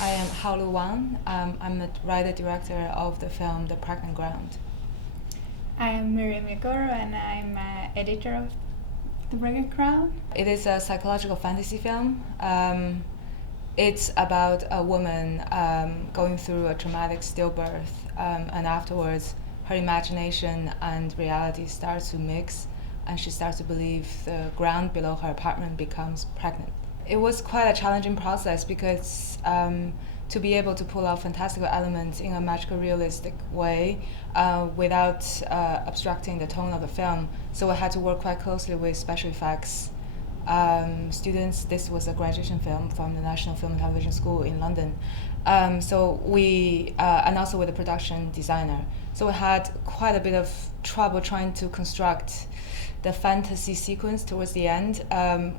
I am Haolu Wang. I'm the writer-director of the film The Pregnant Ground. I am Mirjam and I'm editor of The Pregnant Ground. It is a psychological fantasy film. It's about a woman going through a traumatic stillbirth, and afterwards her imagination and reality starts to mix, and she starts to believe the ground below her apartment becomes pregnant. It was quite a challenging process because to be able to pull out fantastical elements in a magical realistic way without obstructing the tone of the film. So I had to work quite closely with special effects students. This was a graduation film from the National Film and Television School in London. So we, and also with the production designer. So we had quite a bit of trouble trying to construct the fantasy sequence towards the end.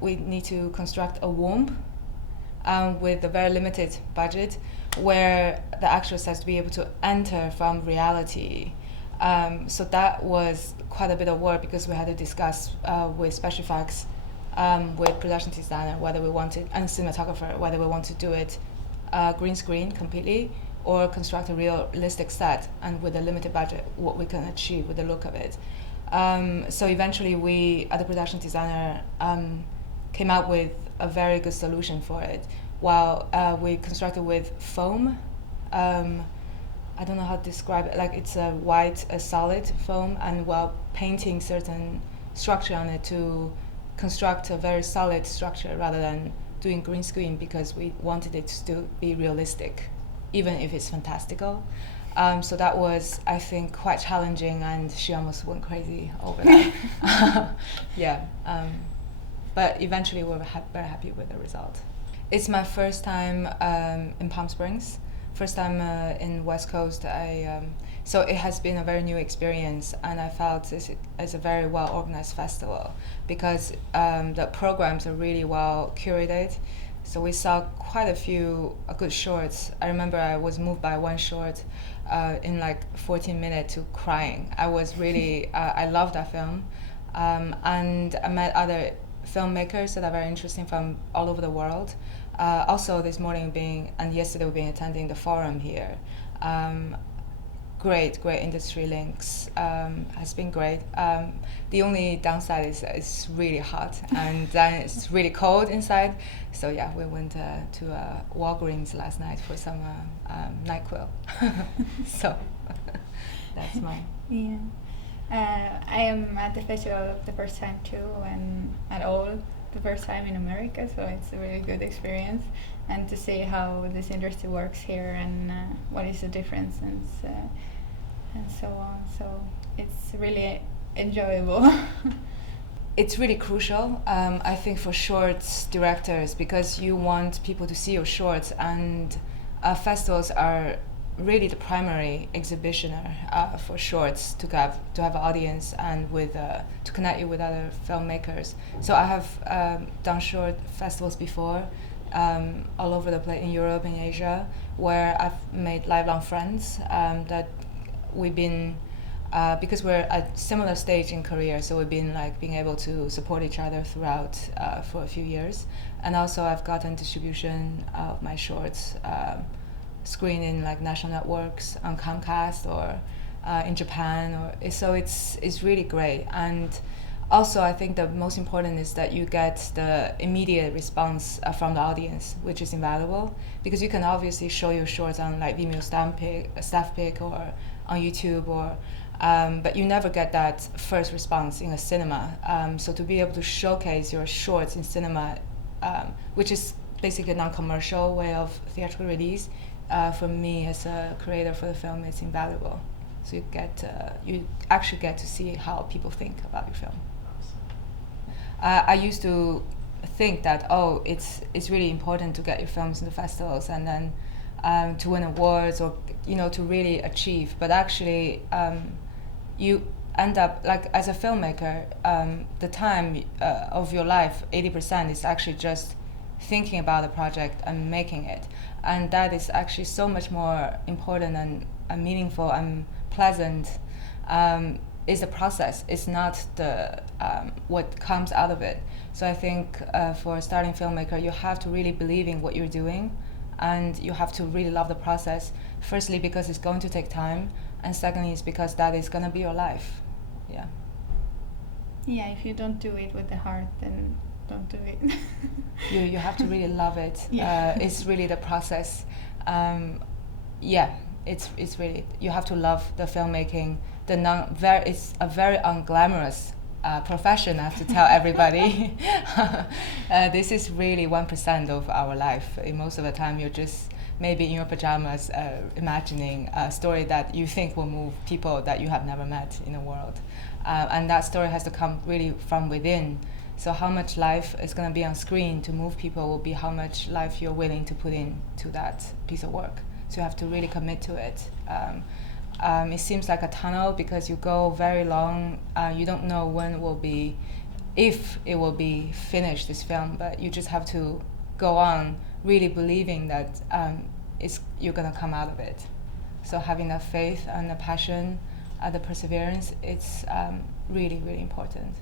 We need to construct a womb with a very limited budget where the actress has to be able to enter from reality. So that was quite a bit of work because we had to discuss with special effects, with production designer whether we wanted, and cinematographer, whether we want to do it green screen completely or construct a realistic set, and with a limited budget what we can achieve with the look of it. So eventually we, the production designer, came out with a very good solution for it. While we constructed with foam, I don't know how to describe it, like it's a white, a solid foam, and while painting certain structure on it to construct a very solid structure rather than doing green screen because we wanted it to still be realistic, even if it's fantastical. So that was, I think, quite challenging, and she almost went crazy over that. Yeah, but eventually we were very happy with the result. It's my first time in Palm Springs, first time in West Coast. So it has been a very new experience, and I felt it's a very well organized festival because the programs are really well curated. So we saw quite a few good shorts. I remember I was moved by one short in like 14 minutes to crying. I was really, I loved that film. And I met other filmmakers that are very interesting from all over the world. Also this morning and yesterday we've been attending the forum here. Great industry links, has been great. The only downside is that it's really hot and then it's really cold inside. So yeah, we went to Walgreens last night for some NyQuil. So that's mine. Yeah. I am at the festival the first time too, and at all the first time in America, so it's a really good experience, and to see how this industry works here and what is the difference and so on. So it's really enjoyable. It's really crucial, I think, for shorts directors because you want people to see your shorts, and festivals are really the primary exhibitioner for shorts to have an audience and with to connect you with other filmmakers. So I have done short festivals before, all over the place in Europe and Asia, where I've made lifelong friends that we've been because we're at similar stage in career, so we've been like being able to support each other throughout for a few years. And also I've gotten distribution of my shorts screen in like national networks on Comcast or in Japan, or so it's really great. And also I think the most important is that you get the immediate response from the audience, which is invaluable because you can obviously show your shorts on like Vimeo staff pick or on YouTube or but you never get that first response in a cinema. So to be able to showcase your shorts in cinema, which is basically a non-commercial way of theatrical release, for me as a creator for the film, it's invaluable. So you actually get to see how people think about your film. I used to think that it's really important to get your films into festivals and then to win awards or to really achieve. But actually, you end up like as a filmmaker, the time of your life, 80% is actually just thinking about the project and making it, and that is actually so much more important and meaningful and pleasant. Is the process. It's not the what comes out of it. So I think for a starting filmmaker, you have to really believe in what you're doing, and you have to really love the process. Firstly, because it's going to take time, and secondly, it's because that is going to be your life. Yeah. Yeah, if you don't do it with the heart, then don't do it. You have to really love it. Yeah. It's really the process. Yeah, it's really, you have to love the filmmaking. It's a very unglamorous profession, I have to tell everybody. This is really 1% of our life. Most of the time you're just maybe in your pajamas imagining a story that you think will move people that you have never met in the world. And that story has to come really from within. So how much life is going to be on screen to move people will be how much life you're willing to put into that piece of work. So you have to really commit to it. It seems like a tunnel because you go very long. You don't know when it will be, if it will be finished, this film, but you just have to go on really believing that you're going to come out of it. So having that faith and the passion, the perseverance, it's really, really important.